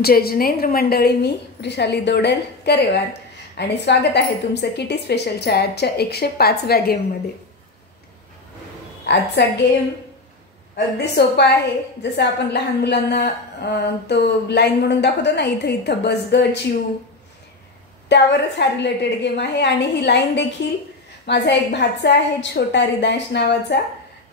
जय जिनेंद्र मंडळी, मी वृषाली दोडल करेवार आणि स्वागत आहे तुमचं किटी स्पेशलच्या आजच्या 105व्या गेममध्ये। आजचा गेम अगदी सोपा आहे। जसं आपण लहान मुलांना तो लाईन म्हणून दाखवतो ना, इथं इथं बस ग चिऊ, त्यावरच हा रिलेटेड गेम आहे। आणि ही लाईन देखील माझा एक भाचा आहे छोटा रिदांश नावाचा,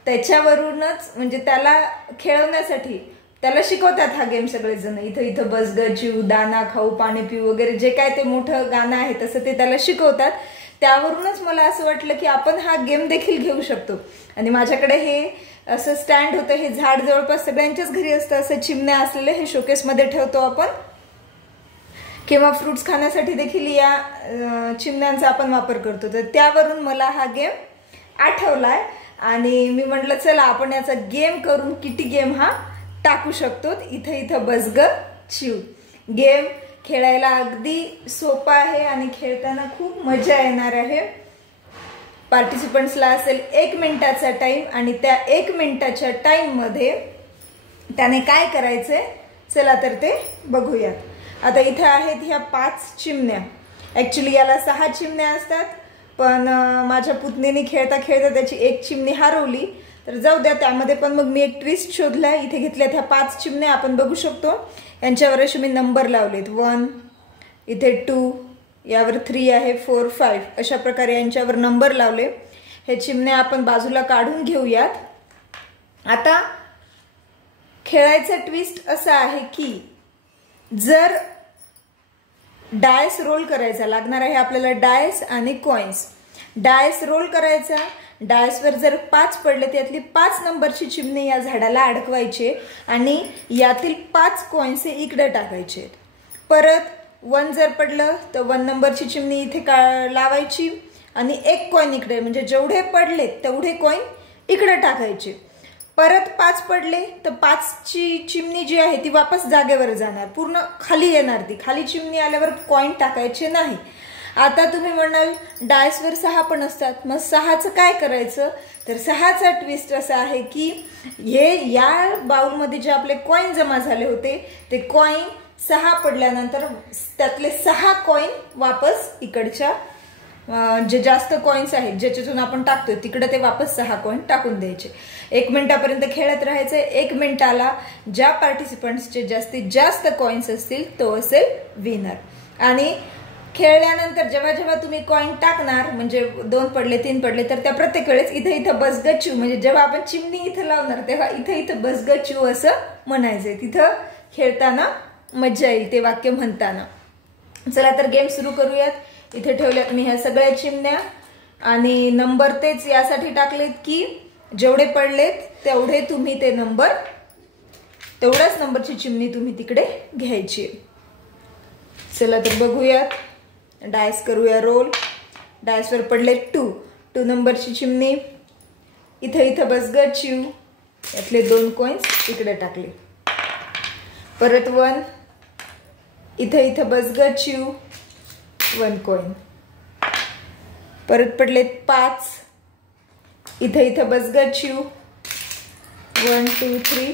त्याच्यावरूनच म्हणजे त्याला खेळवण्यासाठी त्याला शिकवतात हा गेम सगळेजण। इथं इथं बस ग चिऊ, दाना खाऊ पाणी पिऊ वगैरे जे काय ते मोठं गाणं आहे तसं ते त्याला शिकवतात। त्यावरूनच मला असं वाटलं की आपण हा गेम देखील घेऊ शकतो। आणि माझ्याकडे हे असं स्टँड होतं, हे झाड जवळपास सगळ्यांच्याच घरी असतं, असं चिमण्या असलेले हे शोकेस मध्ये ठेवतो आपण, किंवा फ्रुट्स खाण्यासाठी देखील या चिमण्यांचा आपण वापर करतो। तर त्यावरून मला हा गेम आठवलाय आणि मी म्हटलं चला आपण याचा गेम करून किटी गेम हा टाकू शकतो। इथं इथं बस ग चिऊ गेम खेळायला अगदी सोपा आहे आणि खेळताना खूप मजा येणार आहे। पार्टिसिपंट्सला असेल 1 मिनिटाचा टाइम आणि त्या 1 मिनिटाच्या टाइम मध्ये त्याने काय करायचंय चला तर ते बघूयात। आता इथे आहेत ह्या 5 चिमण्या, ऍक्च्युली याला 6 चिमण्या असतात, पण माझ्या पुतणीने खेळता खेळता त्याची 1 चिमणी हरवली, तर जाऊ द्या, त्यामध्ये पण मग मी एक ट्विस्ट शोधला। इथे घेतल्यात ह्या 5 चिमण्या, आपण बघू शकतो यांच्यावर असे मी नंबर लावलेत, 1 इथे 2, यावर 3 आहे, 4 5, अशा प्रकारे यांच्यावर नंबर लावले। हे चिमण्या आपण बाजूला काढून घेऊयात। आता खेळायचा ट्विस्ट असा आहे की जर डायस रोल करायचा लागणार आहे आपल्याला, डायस आणि कॉइन्स। डायस रोल करायचा, डायसवर जर 5 पडले त्यातली 5 नंबरची चिमणी या झाडाला अडकवायचे आणि यातील 5 कॉइन्स इकडे टाकायचे। परत 1 जर पडलं तर 1 नंबरची चिमणी इथे लावायची आणि 1 कॉइन इकडे, म्हणजे जेवढे पडले तेवढे कॉइन इकडे टाकायचे। परत 5 पडले तर 5 ची चिमणी जी आहे ती वापस जागेवर जाणार, पूर्ण खाली येणार, ती खाली चिमणी आल्यावर कॉइन टाकायचे नाही। आता तुम्ही म्हणाल डायसवर 6 पण असतात, मग 6चं काय करायचं, तर 6चा ट्विस्ट असा आहे की हे या बाउलमध्ये जे आपले कॉइन जमा झाले होते ते कॉइन 6 पडल्यानंतर त्यातले 6 कॉइन वापस इकडच्या जे जास्त कॉइन्स आहेत ज्याच्यातून आपण टाकतोय तिकडे ते वापस 6 कॉइन टाकून द्यायचे। 1 मिनिटापर्यंत खेळत राहायचं। 1 मिनिटाला ज्या पार्टिसिपंट्सचे जास्तीत जास्त कॉइन्स असतील तो असेल विनर। आणि खेळल्यानंतर जेव्हा जेव्हा तुम्ही कॉइन टाकणार, म्हणजे 2 पडले 3 पडले, तर त्या प्रत्येक वेळेस इथे इथं बस ग चिऊ, म्हणजे जेव्हा आपण चिमणी इथं लावणार तेव्हा इथे इथं बस ग चिऊ असं म्हणायचंय। तिथं खेळताना मजा येईल ते वाक्य म्हणताना। चला तर गेम सुरू करूयात। इथे ठेवल्यात मी ह्या सगळ्या चिमण्या आणि नंबर तेच यासाठी टाकलेत की जेवढे पडलेत तेवढे तुम्ही ते नंबर, तेवढ्याच नंबरची चिमणी तुम्ही तिकडे घ्यायची। चला तर बघूयात, डायस करूया रोल। डायसवर पडले 2 नंबरची चिमणी, इथं इथं बस ग चिऊ, यातले 2 कॉइन्स इकडे टाकले। परत 1, इथं इथं बस ग चिऊ, 1 कॉइन। परत पडले 5, इथं इथं बस ग चिऊ, 1 2 3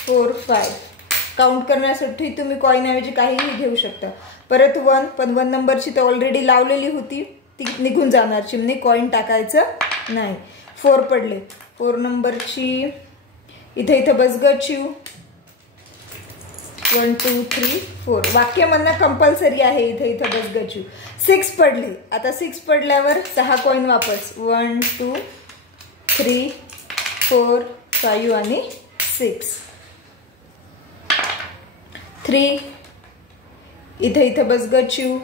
4 5, काउंट करण्यासाठी तुम्ही कॉइन ऐवजी काहीही घेऊ शकता। परत 1, पण 1 नंबरची तर ऑलरेडी लावलेली होती, ती निघून जाणार चिमणी, कॉइन टाकायचं नाही। 4 पडले, 4 नंबरची इथे इथं बस ग चिऊ, 1 2 3 4, वाक्य म्हणणं कंपल्सरी आहे इथे इथं बस ग चिऊ। 6 पडले, आता 6 पडल्यावर 6 कॉइन वापस, 1 2 3 4 5 आणि 6। 3, इथे इथं बस ग चिऊ,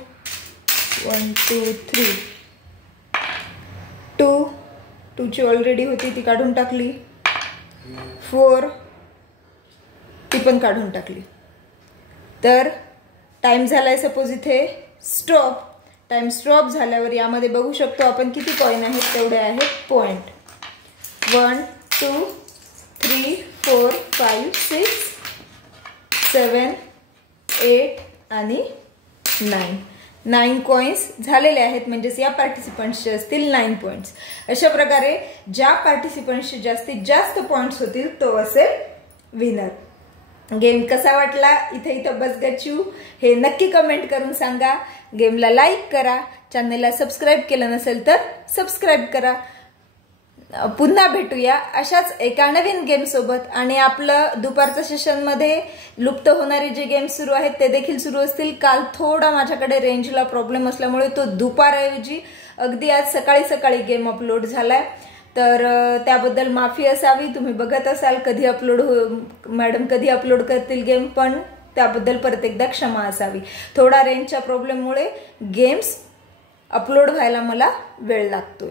1 2 3, 2 ची ऑलरेडी होती ती काढून टाकली, 4 ती पण काढून टाकली। तर टाइम झालाय सपोज इथे स्टॉप। टाइम स्टॉप झाल्यावर यामध्ये बघू शकतो आपण किती कॉइन आहेत, तेवढे आहेत पॉइंट, 1 2 3 4 5 6 7 8 आणि 9 कॉइन्स झालेले आहेत, म्हणजेच या पार्टिसिपंट्सचे असतील 9 पॉइंट्स। अशा प्रकारे ज्या पार्टिसिपंट्सचे जास्तीत जास्त पॉइंट्स होतील तो असेल विनर। गेम कसा वाटला इथे इथे बस गच्चू हे नक्की कमेंट करून सांगा. गेमला लाईक करा, चॅनलला सबस्क्राईब केलं नसेल तर सबस्क्राईब करा. पुन्हा भेटूया अशाच एका नवीन गेम सोबत. आणि आपलं दुपारच्या सेशन मध्ये लुप्त होणारे जे गेम सुरू आहेत ते देखील सुरू असतील. काल थोडा माझ्याकडे रेंजला प्रॉब्लेम असल्यामुळे तो दुपारऐवजी अगदी आज सकाळी सकाळी गेम अपलोड झालाय, तर त्याबद्दल माफी असावी. तुम्ही बघत असाल कधी अपलोड मॅडम कधी अपलोड करतील गेम, पण त्याबद्दल परत एकदा क्षमा असावी. थोडा रेंजच्या प्रॉब्लेममुळे गेम्स अपलोड व्हायला मला वेळ लागतोय.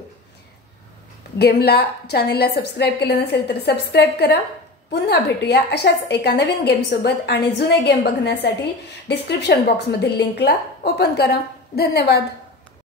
गेमला चॅनलला सबस्क्राईब केलं नसेल तर सबस्क्राईब करा. पुन्हा भेटूया अशाच एका नवीन गेम सोबत. आणि जुने गेम बघण्यासाठी डिस्क्रिप्शन बॉक्समधील लिंकला ओपन करा. धन्यवाद.